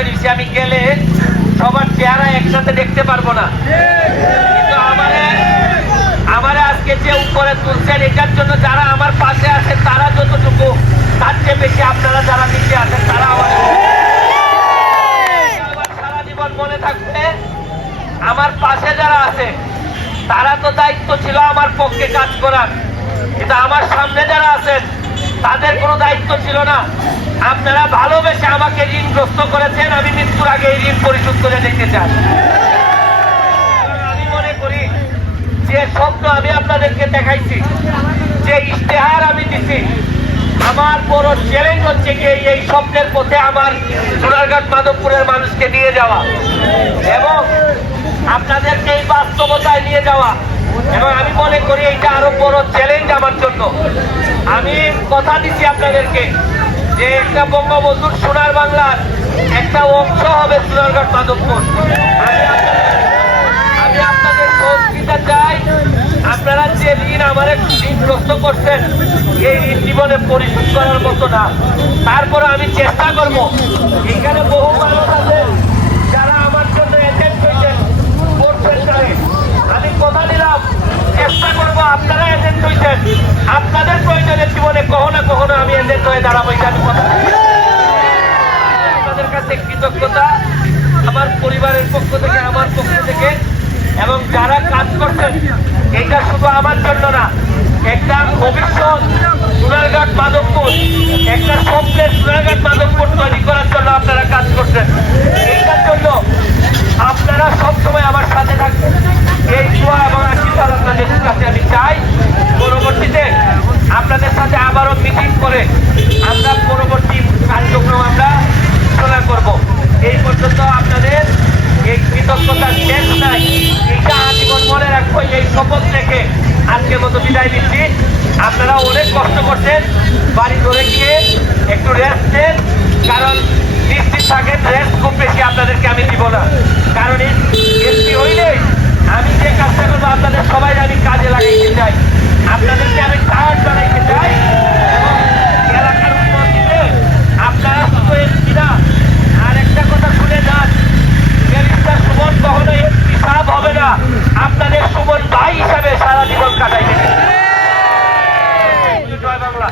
দাঁড়ায় রয়েছি আমি গেলে সবার চেহারা একসাথে দেখতে পারব না। কিন্তু আমারে আজকে যে উপরে তুলছেন, এটার জন্য যারা আমার পাশে আছে, তারা যতটুকু, তার চেয়ে বেশি আপনারা যারা নিচে আছেন, তারা আমার সারা জীবন মনে থাকবে, আমার পাশে যারা আছে, তারা তো দায়িত্ব ছিল আমার পক্ষে কাজ করার। কিন্তু আমার সামনে যারা আছেন তাদের কোনো দায়িত্ব ছিল না। আপনারা ভালোবেসে আমাকে ঋণগ্রস্ত করেছেন, আমি মৃত্যুর আগে এই ঋণ পরিশোধ করে দেখতে চাই। আমি মনে করি যে স্বপ্ন আমি আপনাদেরকে দেখাইছি, যে ইশতেহার আমি দিছি, আমার বড় চ্যালেঞ্জ হচ্ছে কি এই স্বপ্নের পথে আমার সোনারঘাট মাধবপুরের মানুষকে নিয়ে যাওয়া এবং আপনাদেরকে এই বাস্তবতায় নিয়ে যাওয়া। এবং আমি মনে করি এটা আরও বড় চ্যালেঞ্জ আমার জন্য আমি কথা দিচ্ছি আপনাদেরকে যে একটা বঙ্গবন্ধুর সোনার বাংলার একটা অংশ হবে সোনারঘাট মাধবপুর। আমি আপনাদের সহযোগিতা চাই। আপনারা যে ঋণ আমার ঋণগ্রস্ত করছেন, এই ঋণ জীবনে পরিশোধ করার মতো না। তারপরে আমি চেষ্টা করব। এখানে বহু মানুষ আছে যারা আমার জন্য এজেন্ট হয়েছেন আমি কথা দিলাম। চেষ্টা করব আপনারা আপনাদের প্রয়োজনের জীবনে কখনো কখনো আমি এজেন্ট হয়ে দাঁড়াবো, এটা আমি কথা আপনাদের কাছে কৃতজ্ঞতা, আমার পরিবারের পক্ষ থেকে, আমার পক্ষ থেকে, এবং যারা কাজ করছেন, এটা শুধু আমার জন্য না, একটা ভবিষ্যৎ সোনারঘাট মাধবপুর একটা স্বপ্নের সোনারঘাট মাধবপুর তৈরি করার জন্য আপনারা কাজ করছেন এইটার জন্য আপনারা সবসময় আমার সাথে থাকবেন এই দোয়া এবং আশীর্বাদ আপনাদের কাছে আমি চাই পরবর্তীতে আপনাদের সাথে আবারও মিটিং করে আমরা পরবর্তী কার্যক্রম আমরা ঘোষণা করব। এই পর্যন্ত আপনাদের এই কৃতজ্ঞতা শেষ নাই। এটা আজীবন মনে রাখব, এই শপথ রেখে আজকের মতো বিদায় দিচ্ছি আপনারা অনেক কষ্ট করছেন, বাড়ি ধরে গিয়ে আপনাদের সুমন ভাই হিসাবে সারা জীবন কাটাই জয় বাংলা।